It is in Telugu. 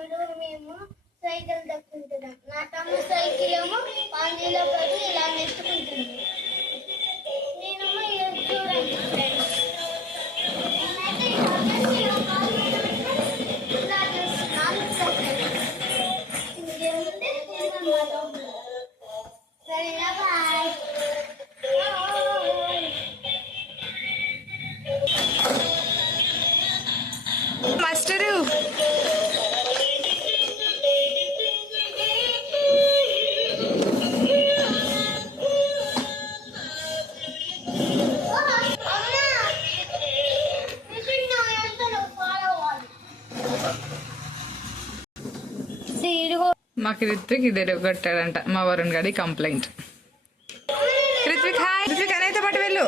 తమ్ముడు మేము సైకిల్ దక్కుంటున్నాం. నా తమ్ముడు సైకిల్ ఏమో పాంజీలో పడి ఇలా నెట్టుకుంటుంది. నేనేమో చూడండి సరేనా? బాయ్. మాస్టరు మాకు రిత్విక్ ఇద్దరు కొట్టాడంట మా వరుణ్ గారి కంప్లైంట్. రిత్విక్ హాయ్. రిత్విక్ అనైతే పాటు వెళ్ళు.